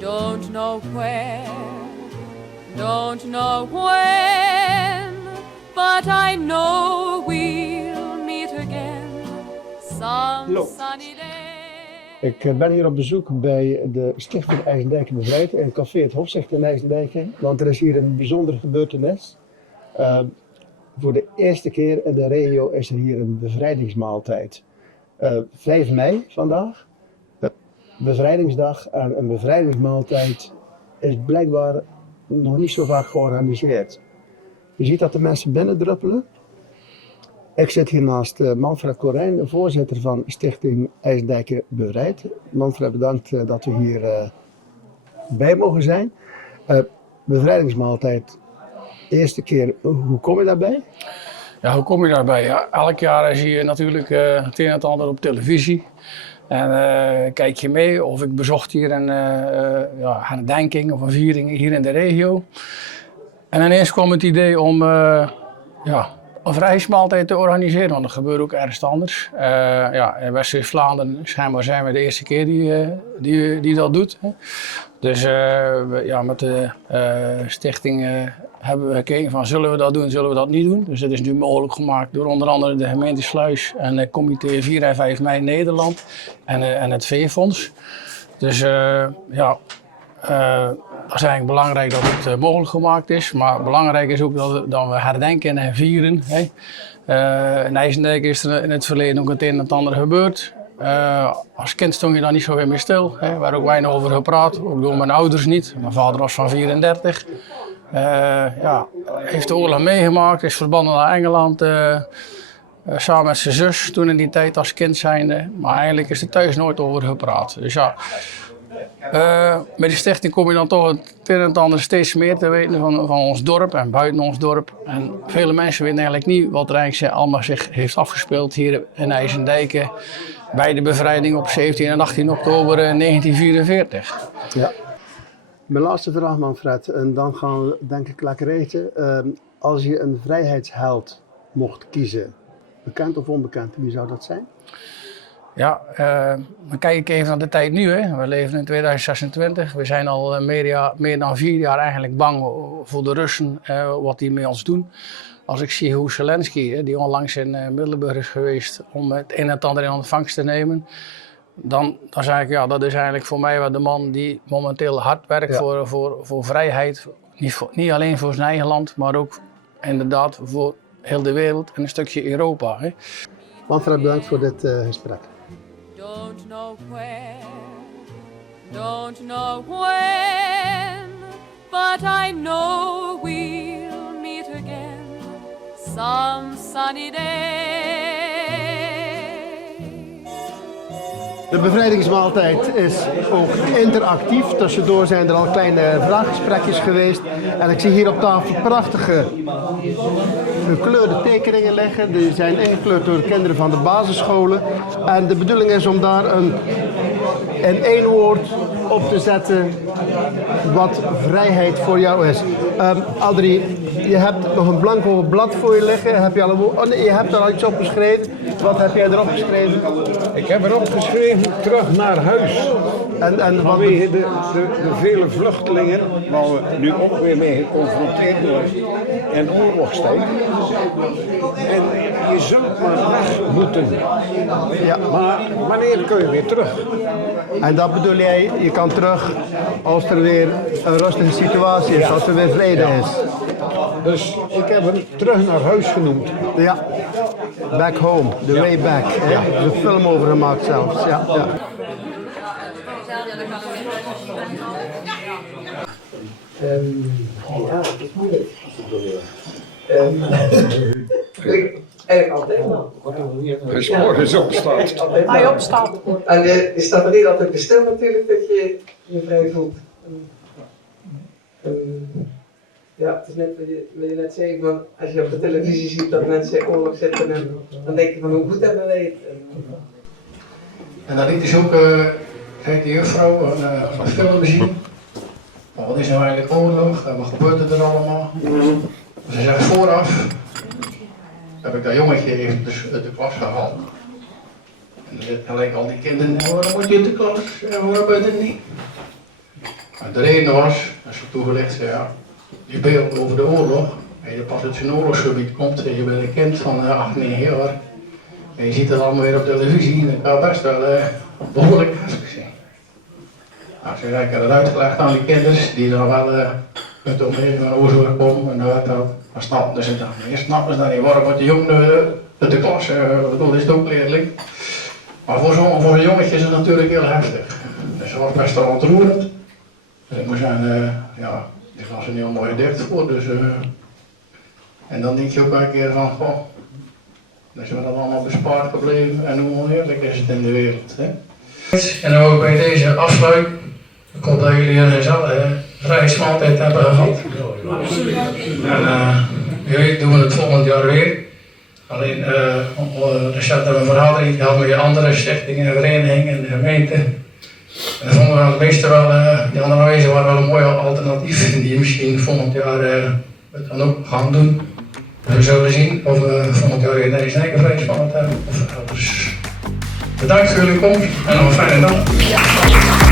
Don't know where, don't know when, but I know we'll meet again some sunny day. Ik ben hier op bezoek bij de Stichting IJsendijken Bevrijd in Café Het Hofzicht in IJsendijken. Want er is hier een bijzondere gebeurtenis. Voor de eerste keer in de regio is er hier een bevrijdingsmaaltijd. 5 mei vandaag, bevrijdingsdag, en een bevrijdingsmaaltijd is blijkbaar nog niet zo vaak georganiseerd. Je ziet dat de mensen binnendruppelen. Ik zit hier naast Manfred Corijn, de voorzitter van Stichting IJsendijken Bevrijd. Manfred, bedankt dat we hier bij mogen zijn. Bevrijdingsmaaltijd, eerste keer, hoe kom je daarbij? Ja, hoe kom je daarbij? Ja, elk jaar zie je natuurlijk het een en het ander op televisie. En kijk je mee of ik bezocht hier een herdenking of een viering hier in de regio. En ineens kwam het idee om een vrijheidsmaaltijd te organiseren, want dat gebeurt ook ergens anders. In West-Vlaanderen schijnbaar zijn we de eerste keer die dat doet. Dus met de stichting hebben we gekeken van zullen we dat doen, zullen we dat niet doen. Dus het is nu mogelijk gemaakt door onder andere de gemeente Sluis en het comité 4 en 5 mei Nederland en het V-fonds. Dus het is eigenlijk belangrijk dat het mogelijk gemaakt is, maar belangrijk is ook dat we herdenken en vieren. In IJsendijk is er in het verleden ook het een en het ander gebeurd. Als kind stond je daar niet zo weer mee stil. Hè. Er werd ook weinig over gepraat, ook door mijn ouders niet. Mijn vader was van 34. Heeft de oorlog meegemaakt, is verbannen naar Engeland. Samen met zijn zus toen in die tijd als kind zijnde. Maar eigenlijk is er thuis nooit over gepraat. Dus ja. Met die stichting kom je dan toch het een en het ander steeds meer te weten van ons dorp en buiten ons dorp. En vele mensen weten eigenlijk niet wat er eigenlijk allemaal zich heeft afgespeeld hier in IJsendijken bij de bevrijding op 17 en 18 oktober 1944. Ja. Mijn laatste vraag, Manfred, en dan gaan we denk ik lekker eten. Als je een vrijheidsheld mocht kiezen, bekend of onbekend, wie zou dat zijn? Ja, dan kijk ik even naar de tijd nu. Hè. We leven in 2026. We zijn al meer dan 4 jaar eigenlijk bang voor de Russen, wat die met ons doen. Als ik zie hoe Zelensky, die onlangs in Middelburg is geweest om het een en het ander in ontvangst te nemen, dan zeg ik, ja, dat is eigenlijk voor mij wel de man die momenteel hard werkt voor vrijheid. Niet alleen voor zijn eigen land, maar ook inderdaad voor heel de wereld en een stukje Europa. Hè. Manfred, bedankt voor dit gesprek. Don't know where, don't know when, but I know we'll meet again some sunny day. De bevrijdingsmaaltijd is ook interactief. Tussendoor zijn er al kleine vraaggesprekjes geweest. En ik zie hier op tafel prachtige gekleurde tekeningen liggen. Die zijn ingekleurd door kinderen van de basisscholen. En de bedoeling is om daar in 1 woord op te zetten wat vrijheid voor jou is. Adrie, je hebt nog een blanco blad voor je liggen. Heb je je hebt er al iets op geschreven. Wat heb jij erop geschreven? Ik heb erop geschreven, terug naar huis. En vanwege de vele vluchtelingen, waar we nu ook weer mee geconfronteerd worden in oorlogstijd. En je zult maar weg moeten. Ja. Maar wanneer kun je weer terug? En dat bedoel jij, je kan terug als er weer een rustige situatie is, als er weer vrede is. Dus ik heb hem terug naar huis genoemd. Ja, back home, the way back. Ja. Er is een film over gemaakt zelfs. Ja. Ja. Dat is moeilijk. Eigenlijk altijd wel. Als je morgens opstaat. Hij opstaat. En je staat er niet altijd bestil natuurlijk dat je je vrij voelt. Ja, het is net wat je net zei, van als je op de televisie ziet dat mensen in oorlog zitten, en dan denk je van hoe goed hebben wij het. En dan liet dus ook, zei de juffrouw, een film zien. Wat is nou eigenlijk oorlog en wat gebeurt er allemaal? Ze zeggen vooraf, heb ik dat jongetje even uit de klas gehaald. En dan zitten gelijk al die kinderen, waarom moet je in de klas en waarom ben je het niet? De reden was, dat is toegelicht, ja, je beeld over de oorlog. En je pas uit zo'n oorlogsgebied komt en je bent een kind van 8, 9 jaar. En je ziet het allemaal weer op televisie, dat kan best wel behoorlijk heftig zijn. Nou, ze hebben het uitgelegd aan die kinderen die dan wel met de omgeving van oorlog komen en dan snapten ze dat. Eerst snappen ze dat niet, waarom wordt de jongen uit de klas, bedoel, is het ook leerling. Maar voor zo'n jongetje is het natuurlijk heel heftig. Dus dat was best wel ontroerend. Dus ik moet zeggen, ja, dit was een heel mooi gedicht voor. Dus, en dan denk je ook een keer van, goh, dan is me dat allemaal bespaard gebleven en hoe oneerlijk is het in de wereld. Hè? En dan ook bij deze afsluit, ik hoop dat jullie een vrije maaltijd hebben gehad. En jullie doen het volgend jaar weer. Alleen, er staat er een vergadering gehad met je andere stichtingen, verenigingen en de gemeente. En dan vonden we de meeste wel, die andere aanwezigen waren wel een mooi alternatief die misschien volgend jaar het dan ook gaan doen. We zullen zien of we volgend jaar weer deze vrije maaltijd hebben of elders. Bedankt voor jullie komst en nog een fijne dag.